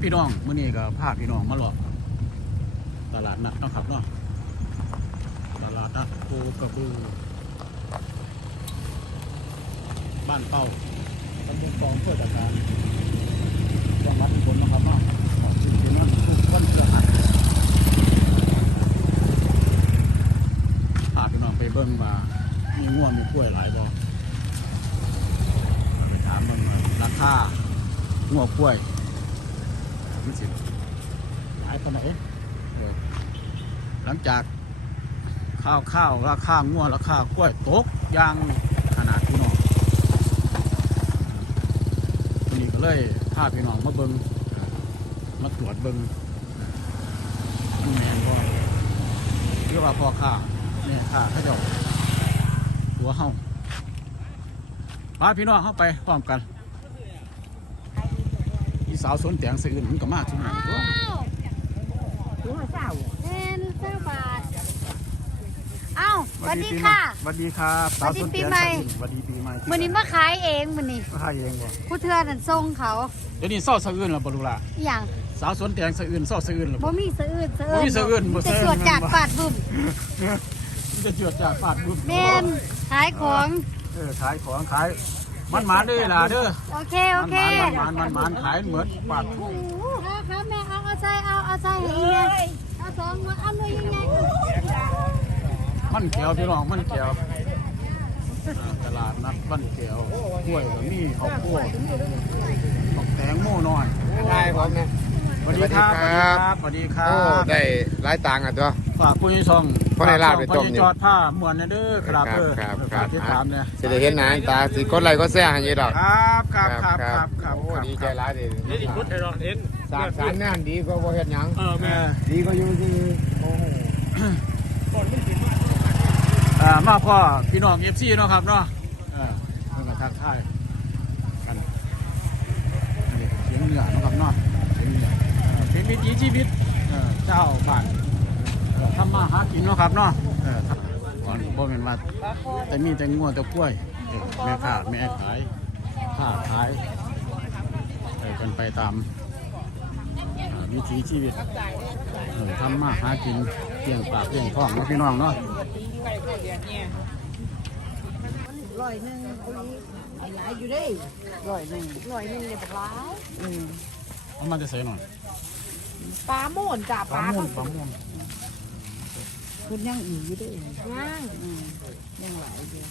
พี่น้องเมื้อนี้ก็พาพี่น้องมาหลอกตลาดนัดเนาะครับเนาะตลาดนัดโคกระบือบ้านเป้าตำบลกองเพื่อจัดการจังหวัดอุบลนะครับเนาะออกชื่อที่นั่นทุกวันพฤหัสพาพี่น้องไปเบิ่งว่ามีง่วงมีกล้วยหลายบ่ไปถามเบิ่งว่าราคาง่วงกล้วย มันสิหลายขนาดไหนหลังจากข้าวข้าวราคาง่วราคากล้วยตกยางขนาดพี่น้องนนี้ก็เลยพาพี่น้องมาเบิงมาตรวจเบิงมันแมนว่าเรียกว่าพอข้าเนี่ยข้าเขาเจ้าตัวเฮาพาพี่น้องเข้าไปพร้อมกัน สาวสวนแตงสะอื่นมันก็มาทุกหน่อยตัวถุงละเศร้าเป็นเจ้าบาท เอ้าสวัสดีค่ะ สวัสดีครับสวัสดีปีใหม่สวัสดีปีใหม่วันนี้มาขายเองวันนี้มาขายเองบ่ผู้เทือนนั่นส่งเขา เดี๋ยวนี้เศร้าสะอื่นแล้วบ่ลูกล่ะอหย่างสาวสวนแตงสะอื่นเศร้าสะอื่นแล้วบ่บ่มีสะอื่นสะบ่มีสะอื่นบ่จะสะอื่นสวดจากปาดบุ่มมันจะเจือดจากปากบุญแม่นขายของ เออขายของขาย มันหมานเด้อล่ะเด้อโอเค โอเคมันหมานมันหมานมันหมานขายเหมือนปากทุ่งเอาครับแม่เอาเอาใจเอาเอาใจให้อีกเนี่ยเอาสองมาเอาเลยยังไงมันแก้วพี่น้องมันแก้วอ่าตลาดนัดบ้านแก้วกล้วยก็มีข้าวโพดข้าวแตงโมน้อยได้ผมนะสวัสดีครับสวัสดีครับสวัสดีครัโอ้บได้หลายตังค์อะตัว ฝากคุยช่องเพราะในลาบไปต้มฝากนี่ช่องพอดีจอดผ้ามวนนะเด้อครับเออครับคฝารักบติดตามเนี่ยสิได้เห็นหน้าเห็นตาสิกดไลค์ก็แซ่ให้ยี่ดอกครับครับครับครับครับโอ้ดีใจหลายดีนี่อีกพุทธไอรอนเอ็นสารสารนั่นดีก็บ่เฮ็ดหยัง เออแม่ดีก็อยู่คือโอ้โหอ่ามาพ่อพี่น้องเอฟซีเนาะครับเนาะเออเพิ่นก็ทักทายกันนี่เสียงเหนือเนาะครับเนาะเสียงเหนือเออเป็นวิถีชีวิตเออเจ้าบ้านเออ ทำมาหากินเนาะครับเนาะเออครับก่อนบ่แม่นว่าแต่มีแต่งัวแต่กล้วยเออแม่ค้าแม่ขายค้าขายไปกันไปตามอ่าวิถีชีวิตเออทำมาหากินเลี้ยงปากเลี้ยงท้องเนาะพี่น้องเนาะร้อยหนึ่งคนนี้หลายอยู่เด้ร้อยหนึ่งร้อยหนึงเลยบอกร้ายอืมเอามาจะใส่หน่อยปลาโม่นจ้าปปลาลาม่วงปลาม่วง คุณยังอีกอยู่เด้ย่างอืมยังหลายอยู่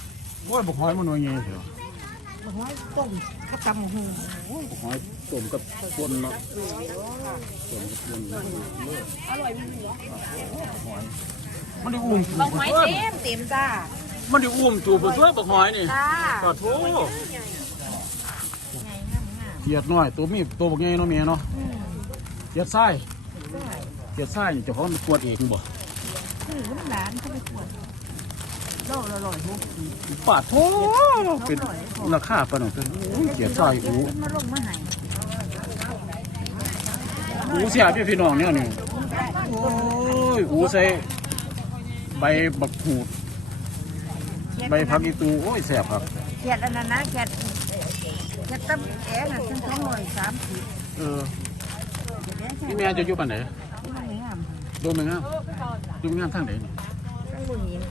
โอ้ยบุกหอยมันหน่วยเงี้ยเถอะบอกว่าต้มข้าวตำหูโอ้ยบุกหอยต้มกับปนเนาะต้มกับปนอร่อยมันได้อุ้มบอกหอยเต็มเต็มจ้ามันได้อุ้มจูบตัวบุกหอยนี่จ้าขอโทษเกียดน้อยตัวมีตัวบักใหญ่เนาะเมียเนาะเกียดไส้เกียดไส้นี่เจ้าของมันกวดเองบ่คื อลูกหลานเขาไปขวดโลละร้อยหกสิบปาดโถเป็นราคาปานนั้นเป็นโอ้ยเกียดไส้อูขึ้นมาลงมาให้อูเสียพี่พี่น้องเนี่ยนี่โอ้ยอูใส่ใบบักหูด ใบผักอีตูโอ้ยแสบครับ เขียดอันนั้นนะเขียดเขียดตั้มแอ๋น่ะฉันสองร้อยสามสิบเออเขียดแอ๋แค่พี่แม่จะอยู่ปานไหน โดนไหมงามดูงามทางไหนนี่ตั้งบุญยิน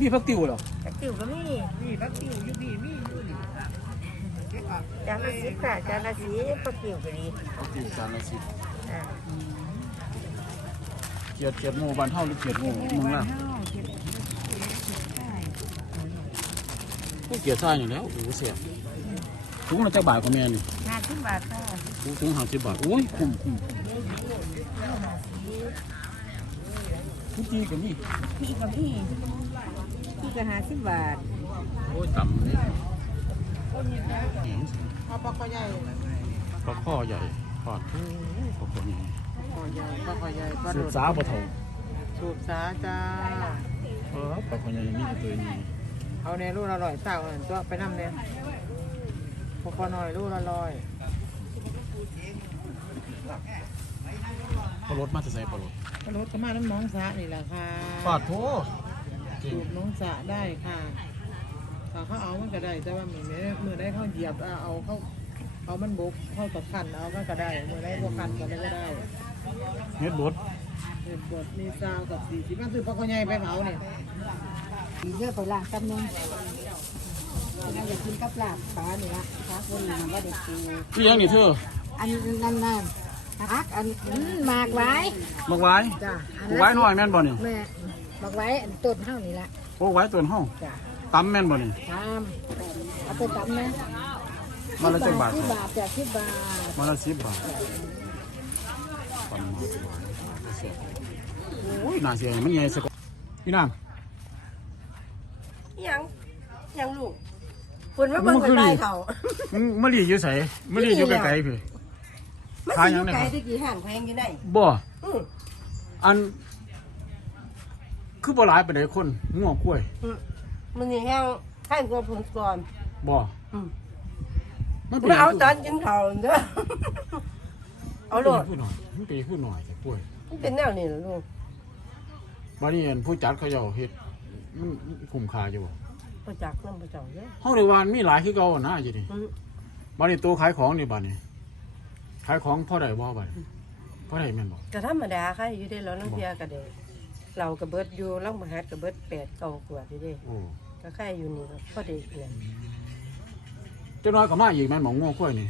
มีผักติวเหรอแต่ติ๋วก็มีมีปักติ๋วอยู่พี่มีอยู่นี่จานละสิบค่ะจานละสิบปักติ๋วก็ดีผักติวจานละสิบอ่าเกียดเกียดหมูบ้านเฮาหรือเกียดหมูเมืองล่างผู้เกียดทรายอยู่แล้วโอ้เสียบ ถุงละจักบาทกว่าแม่นี่ห้าสิบบาทค่ะถุงถุงห้าสิบบาทโอ้ยคุ้มคุ้มทุกทีก็มีพี่กับพี่พี่ก็ห้าสิบบาทโอ้ยต่ำนี่เอาปลาคอใหญ่ปลาข้อใหญ่ปลาทูปลาข้อใหญ่คอใหญ่ปลาคอใหญ่ปลาสืบสาวปลาเท่าสูบสาจ้าเออปลาข้อใหญ่นี่ตัวนี้เอาในรูละร้อยสาวนั่นตัวไปนำเนี่ย พอคอหน่อยรูละร้อยปลารถมาจะใส่ปลารถรถก็มาน้ำน้องสานี่แหละค่ะปลาทูจริง สูบน้องสาได้ค่ะถ้าเขาเอามันก็ได้ แต่ว่ามือไม่ได้มือได้เขาเหยียบเอาเอาเขาเอามันบุกเข้ากับขันเอาก็ก็ได้เมื่อได้พวกขันก็ได้ก็ได้เฮ็ดบดเห็ดบดมีซาวกับสี่สิบมันคือปลาข้าวใหญ่ไปเผาเนี่ย ดีเยอะไปล่างกับนึ งเราอยากกินกับลาบปลานี่ละปลาคนนี้ว่าเด็กกูอีหยังนี่เธออันนั้นนั่นฮักอันหมากไว้บักไว้จ้ะบักไว้น้อยแม่นบ่นี่แม่หมากไว้อันต้นเท่านี้ละโอ้ไว้ต้นห้องจ้ะตำแม่นบ่นี่ตามเอาไปตำนะมาละจักบาทสิบบาทจ้ะสิบบาทมาละ10บาทปานมาโอ้ยน่าเสียมันใหญ่สักพี่นางยังยังลูก ฝนมาเบิ่งกันใต้เขามึงมะลิอยู่ไสมะลิอยู่ไกลๆพี่มันขายสิหอยังยู่เนี่ยไกลครับที่กี่ห่างแพงอยู่ได้บ่อืออัน คือบ่หลายปานใดคนง่วงกล้วยอือมันนี่แห้งให้กว่าผลก่อนบ่อืมมันเป็นมาเอาหตยัองนกินข้าวเด้อเอาโลดขึ้นหน่อยมันเป็นขึ้นหน่อยแต่กล้วยมันเป็นแนวนี้เหรอลูกบัดนี้อันผู้จัดเขาเจ้าเฮ็ดมันคุ้มค่าอยู่บ่ ประจักษ์น้ำประจักษ์เด้อเฮาได้ว่ามีหลายคือเก่านะจินี่อือบัดนี้ตัวขายของนี่บัดนี้ขายของพอได้บ่บัดนี้พอได้แม่นบ่ก็ธรรมดาค่ะอยู่ได้แล้วน้ำเบียร์ก็ได้เราก็เบิดอยู่ลังมหัดก็เบิดแปดเก้าขวดอยู่เด้โอ้ก็แค่อยู่นี่ก็พอดีเพียงเจ้าน้อยก็มาอีกแม่นบ่ง่วงกล้วยนี่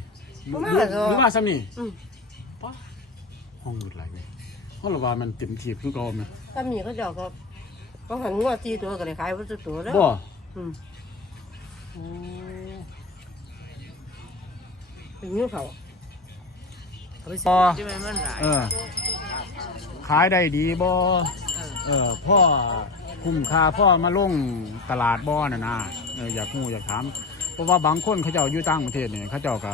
บ่มาหรือหรอกหรือว่าซ้ำนี่อืมป๊ะห้องมืดหลายเว้ยเฮาละว่ามันเต็มที่คือเก่าแม่ถ้ามีเขาเจ้าก็ก็หันงัวตีตัวก็ได้ขายวัตถุตัวแล้วบ่ อืมเป็นเงี้ยเขาเอาไปพอใช่ไหมมันหลายเออ ขายได้ดีบ่เออพ่อคุ้มค่าพ่อมาลงตลาดบ่น่ะนะเอออยากฮู้อยากถาม เพราะว่าบางคนเขาเจ้าอยู่ต่างประเทศนี่เขาเจ้าก็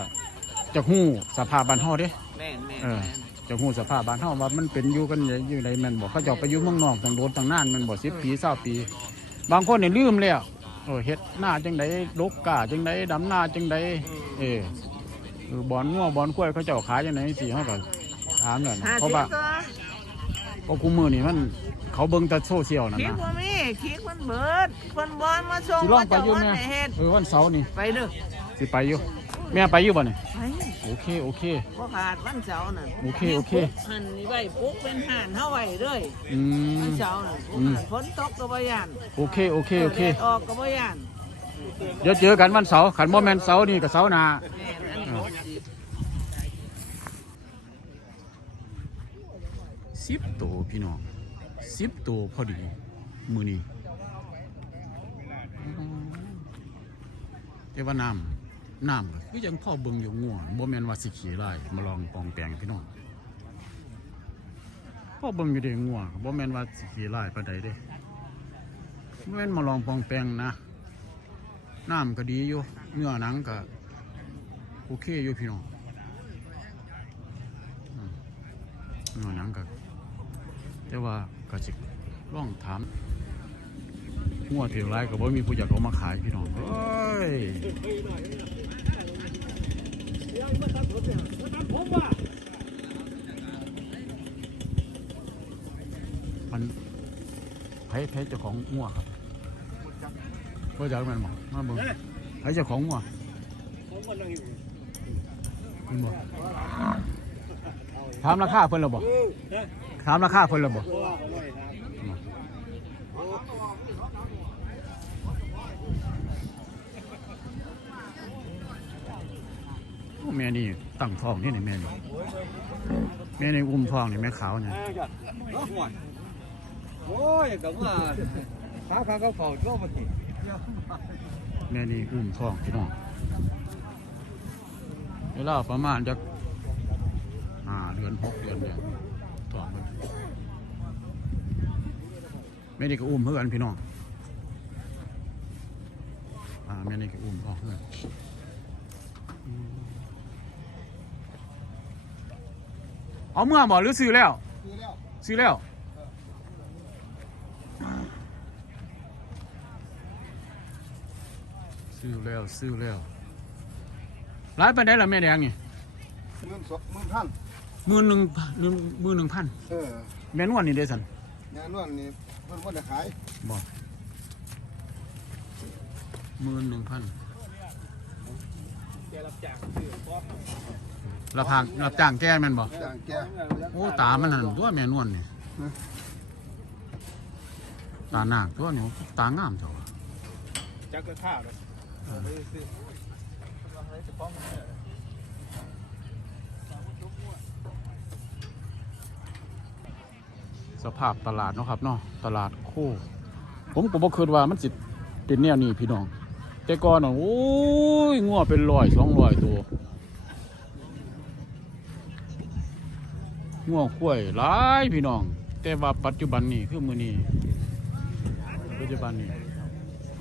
จะฮู้สภาพบ้านเฮาเด้ แม่นแม่นเออจะฮู้สภาพบ้านเฮาว่ามันเป็นอยู่กันอยู่ในแม่นบ่เขาเจ้าไปอยู่เมืองนอกตั้งโดนตั้งนานแม่นบ่10ปี20ปี บางคนนี่ลืมแล้ว เออเฮ็ดหน้าจังไดลกกาจังไดดำหน้าจังไดเออเออบอนงัวบอนกล้วยเขาเจ้าขายจังไดสิเฮาก็ถามเนี่ยนะเพราะว่าเพราะคุมือนี่มันเขาเบิ่งแต่โซเชียลนั่นคิกนะบ่มีคิกมันเบิดคนบอนมาส่งสิลองมาไปจากอยู่วันแม่ไหนเฮ็ดเออวันเสาร์นี่ไปเด้อสิไปอยู่แม่ไปอยู่บ่นี่ไป โอเคโอเคบ่ขาดวันเสาร์น่ะโอเคโอเค หันนี่ไว้ปุ๊กเป็นห่านเฮาไว้เลยอืวันม เสาร์น่ะปุ๊กอืม หันฝนตกก็บ่ย่านโอเคโอเคโอเคแดดออกก็บ่ย่านเดี๋ยวเจอกันวันเสาร์ขันบ่แม่นเสาร์นี่กับเสาร์หน้าแม่นอันนี้หกสิบสิบตัวพี่น้องสิบตัวพอดี มือนี้แต่ว่าน้ำ น้ำก็คือยังพ่อเบิ่งอยู่ง่วงบ่แม่นว่าสิขี่ไล่มาลองปองแปงพี่น้องพ่อเบิ่งอยู่เด้ง่วงบ่แม่นว่าสิขี่ไล่ปานใดเด้บ่แม่นมาลองปองแปงนะน้ำก็ดีอยู่เนื้อหนังก็โอเคอยู่พี่น้องเนื้อหนังก็แต่ว่าก็สิลองถามงัวเถียวไรก็บ่มีผู้อยากเอามาขายพี่น้องเอ้ย มันไผไผเจ้าของงัวครับก็จะแม่นบ่มาเบิ่งไผเจ้าของงัวคุณบ่ถามราคาเพิ่นแล้วบ่ถามราคาเพิ่นแล้วบ่โอ้แม่นี่ตั้งท้องนี่นี่แม่นี่แม่นี่อุ้มท้องนี่แม่ขาวเนี่ยโอ้ยก็ว่าขาขาเขาเขาโยมทีแม่นี่อุ้มท้องพี่น้องเวลาประมาณจะห้าเดือนหกเดือนเนี่ยท้องมันแม่นี่ก็อุ้มเพื่อนพี่น้องอ่าแม่นี่ก็อุ้มท้องเพื่อน เอาเมื่อบ่หรือซื้อแล้วซื้อแล้วซื้อแล้วซื้อแล้วร้ายไปได้ละแม่แดงนี่หมื่นสองหมื่นพันหมื่นหนึ่งหนึ่งหมื่นหนึ่งพันเออแม่นวลนี่เด้สันงานนวลนี่เพิ่นบ่ได้ขายบอกหมื่นหนึ่งพันรับพาง รับจ้างแก้แม่นบ่จางแกโอ้ตามันนั่นตัวแม่นวลนี่ตาหนักตัวนี่ตางามจังวะจักกระข้าวเลยสภาพตลาดเนาะครับเนาะตลาดโคผมก็บ่คิดว่ามันสิเป็นแนวนี้พี่น้อง แต่ก่อนน่ะโอ้ยงัวเป็นร้อยสองร้อยตัว งัวข้วยหลายพี่น้อง แต่ว่าปัจจุบันนี้คือมื้อนี้ปัจจุบันนี้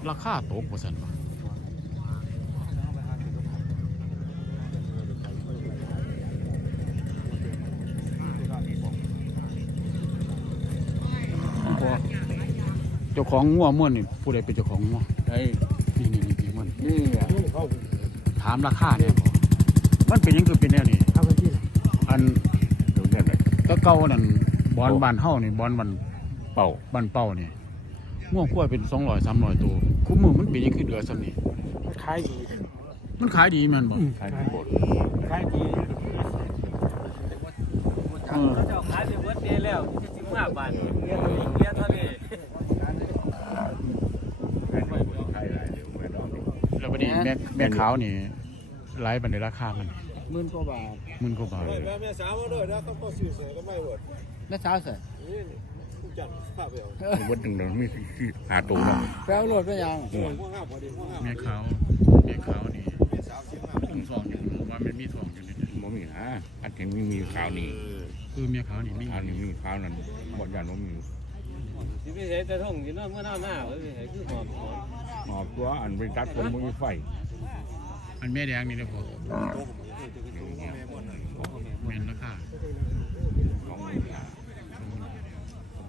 ราคาตกว่าซั่นวะเจ้าของงัวม่วนนี่ผู้ใดเป็นเจ้าของงัวไอ้นี่นี่นี่มันนี่อะถามราคาเนี่ยพอมันเป็นหยังคือเป็นแนวนี้อันดูเนี่ยเลยก็ เก่านั่นบอลบานเฮานี่บอลบันเป่าบันเป้านี่ง่วงขั้วเป็นสองร้อยสามร้อยตัวคุ้มมือมันเป็นหยังคือเดือซ้ำนี่ขายดีมันขายดีแมันบ่ขายที่บดขายดีเออเขาจะขายไปเบิดเดีแล้วจะสิบห้าบาทเงี้ยเงี้ยเท่านี้ขายหลายเดี๋ยวไม่ต้องแล้ววันนี้แม่แม่ขาวนี่ไล่บันในราคามัน หมื่นกว่าบาทหมื่นกว่าบาทแม่สาวมาด้วยนะเขาก็สื่อเสียก็ไม่หมดแล้วเช้าเสร็จนี่ผู้จัดภาพเดียววัดหนึ่งเดี๋ยวมีที่หาตัวนะแปลวโหลดไปยังพวกห้าพอดีพวกห้าแม่ขาวแม่ขาวนี่แม่สาวเสียงห้าทุ่งสองอยู่ว่ามันมีทองอยู่นี่บ่มีนะอันที่มีมีข่าวนี้คือแม่ขาวนี่มีอันนี้มีข่าวนั้นบ่ยันบ่มีที่พี่เห็นแต่ท่องที่นั่นเมื่อหน้าหน้าเลยพี่เห็นคือหอบหอบหอบตัวอันไปตัดผมบ่มีไฟอันแม่แดงนี่เด้อพอ แม่นราคาของมือขา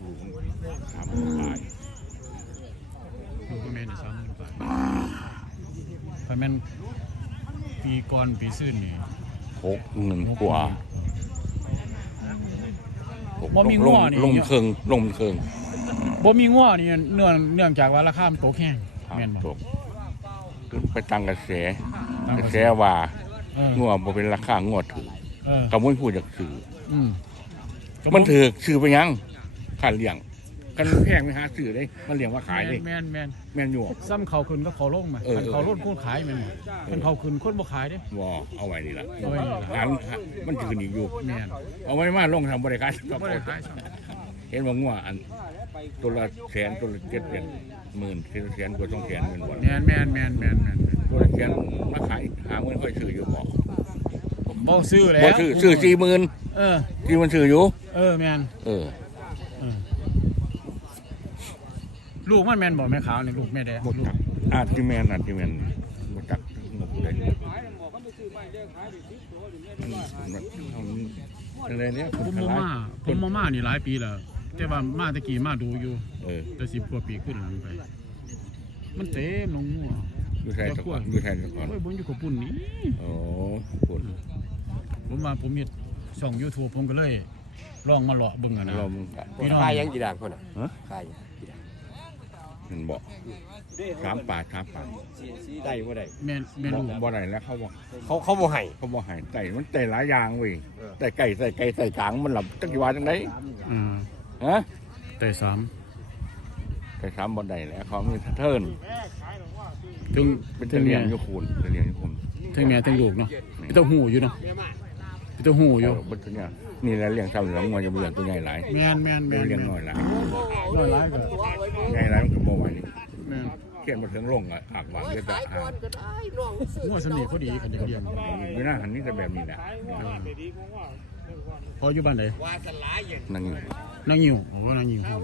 ดูของถามของขายลูกก็แม่นได้สามหมื่นบาทถ้าแม่นปีก่อนปีซื่นนี่หกหนึ่งกว่าบ่มีง้อนี่ลงเคิงลงเคิงบ่มีง้อนี่เนื่องเนื่องจากว่าราคามันตกแห้งครับแม่นบ่ตกขึ้นไปตั้งกระแสตามกกระระแสแสว่าเออ งัวบ่เป็นราคางัวถือเออก็บ่พูดจากสื่ออืมก็มันถือสื่อไปยังค่าเลี้ยงกันแพงไม่หาสื่อได้มันเลี้ยงว่าขายได้แม่นแม่นแม่นอยู่ ซ้ำเขาขึ้นก็เขาลงมาเออ คันเขาลงคนขายแม่นบ่คันเขาขึ้นคนบ่ขายเด้ว่าเอาไว้นี่ล่ะเอาไว้นี่ล่ะหันมันถืออีกอยู่ แม่นเอาไว้มาลงทำบริการบ่ได้ขายซ้ำเห็นว่างัวอันตัวละแสนตัวละเจ็ดแสนหมื่นตัวละแสนกว่าสองแสนเงินบ่แม่นแม่นแม่นแม่นแม่น ตัวละแสนมาขายหาเงินค่อยซื้ออยู่บ่บ่ซื้อแล้วบ่ซื้อซื้อสี่หมื่นเออที่มันซื้ออยู่ เออแม่นเออเออ ลูกมันแม่นบ่แม่ขาวนี่ลูกแม่แดงบ่ลูกจักอาจสิแม่นอาจสิแม่นบ่จักงบได้อะไรเนี่ยผมบ่มาผมบ่มานี่หลายปีแล้วแต่ว่ามาแตะกี้มาดูอยู่เออแต่10กว่าปีขึ้นหลังไป มันเต็มลงงัว อยู่ไทยตะก่อนอยู่ไทยตะก่อนโอ้ยผมอยู่กับปุ่นนี่โอ้ปวดผมมาผมเฮ็ดช่อง YouTube ผมก็เลยลองมาเลาะเบิ่งอะนะเรามึงกะพี่น้อง ขายยังกี่ด่างคนอะฮะ ขายเห็นบ่ถามป่าถามป่าได้บ่ได้แม่นแม่นบ่ลูกบ่ได้แล้วเขาบอกเขาเขาบ่ให้เขาบอกให้ไต่มันไต่หลายอย่างเว้ยแต่ไก่ใส่ไก่ใส่กลางมันหลับจักกี่วันจังไดอ่าฮะแต่สามไก่สามบ่ได้แล้วเขามีเทิร์น ถึงเป็นถึตะงเลียแม่งอยู่คูณตะเลียงอยู่คูณถึงแม่ถึงลูกเนาะเป็นตัวหูอยู่เนาะเป็นตัวหูอยู่เบ่ตัวเนี้ยนี่แหละเลี้ยงซ้ำเหลืองมันจะเลี้ยงตัวใหญ่หลายแม่นแม่นเลี้แม่นยงน้อยหลายน้อยหลายก็ใหญ่หลายมันก็บ่ไหวแม่นเขียนมาถึงลงอะอากหวานก็จะอ่างัวสำนีเขาดีกันเดียวเดียวอยู่หน้าหันนี่จะแบบนี้แหละพออยู่บ้านใดนั่งอยู่นางยิวโอ้นางยิวพ่อ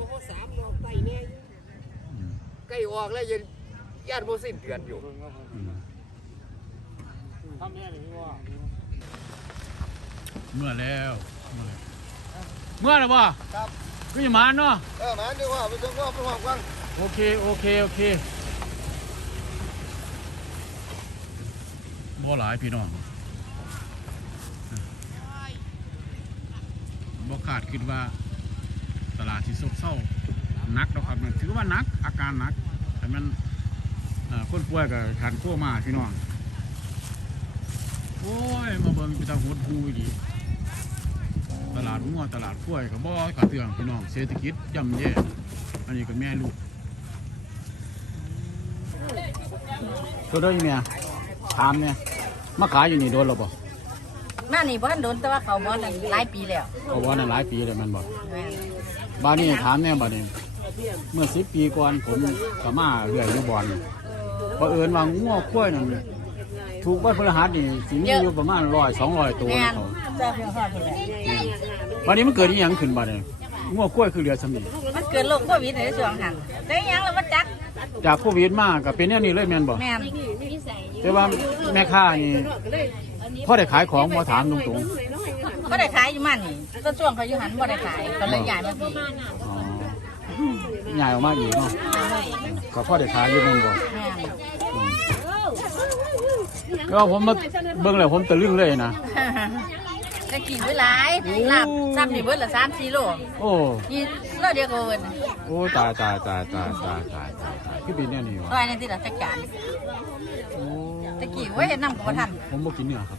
ใกล้ออกแล้วยัง ญาติบ่สิ้นเดือนอยู่อืมเมื่อแล้ว เมื่อแล้วเมื่อแล้วบ่ครับก็อย่ามาเนาะเออมาดีกว่าไปจังว่าไปหอบกันโอเค โอเค โอเคบ่หลายพี่น้องบ่คาดคิดว่าตลาดที่ซบเซาหนักแล้วครับมันถือว่าหนักอาการหนักแต่มันเอ่อ คนป่วยกับทานโค้มาพี่น้องมาเบิ่งไปตาหดหูดีตลาดงัวตลาดกล้วยก็บ่กระเตื้องพี่น้องเศรษฐกิจย่ำแย่อันนี้ก็แม่ลูกตัวเด้ออีเมียถามเนี่ยมาขายอยู่นี่โดนแล้วบ่มานี่บ่ทันโดนแต่ว่าเขาบ่นั่นหลายปีแล้วเขาว่านั่นหลายปีแล้วแมันบ่แม่นบ้านนี้ถามเนี่ยบ้านนี้เมื่อสิบปีก่อนผมก็มาเรื่อยอยู่บ่อน บังเอิญว่างัวกล้วยนั่นถูกบ้านพลหัสนี่สิมีอยู่ประมาณร้อยสองร้อยตัวแม่นะนเขาเจ้าเพียงพอพุ่นแหละบ้านนี้มันเกิดอีหยังขึ้นบ้านนี้งัวกล้วยคือเรือสมิมันเกิดโรคโควิดในช่วงหันได้หยังแล้วบ่จักจากโควิดมาก็เป็นแนวนี้เลยแม่นบ่แม่นแต่ว่าแม่ค้านี่พ่อได้ขายของบ่ถามตรงบ่ได้ขายอยู่มันนี่ต้นช่วงเขาอยู่หันบ่ได้ขายก็เลยย้ายมาพี่ๆอ๋อ ใหญ่ออกมาอีกเนาะก็พ่อได้ขายอยู่แม่นบ่แม่นก็ผมมาเบิ่งแล้วผมตะลึงเลยนะจะกินไว้หลายลาบซ้ำนี่เบิดละ3-4โลโอ้นี่โลเดียวก็เบิดโอ้ตายตายตายตายตายตายตายตายคือเป็นแนวนี้วะร้อยในที่ละจักจานโอ้ตะกี้ไว้เฮ็ดน้ำก็บ่ทันผมบ่กินเนื้อครับ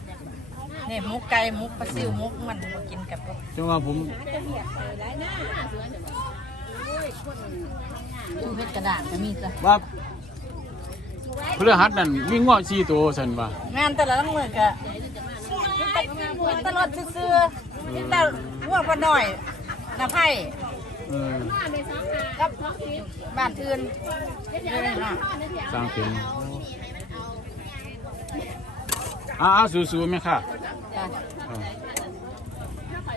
นี่หมุกไก่หมุกปลาซิวหมุกมันบ่กินกับจังว่าผม ชูเฮ็ดกระดาษก็มีจ้ะว่าพฤหัสนั่นมีง้อสี่ตัวสันว่างานแต่ละมื้อก็มีตลอดซื่อๆมีแต่หัวบ่น้อยน้าไผ่เออกับบ้านอื่นเลยนะสร้างเป็นอ้าวสู้ๆแม่ค่ะจ้ะเออ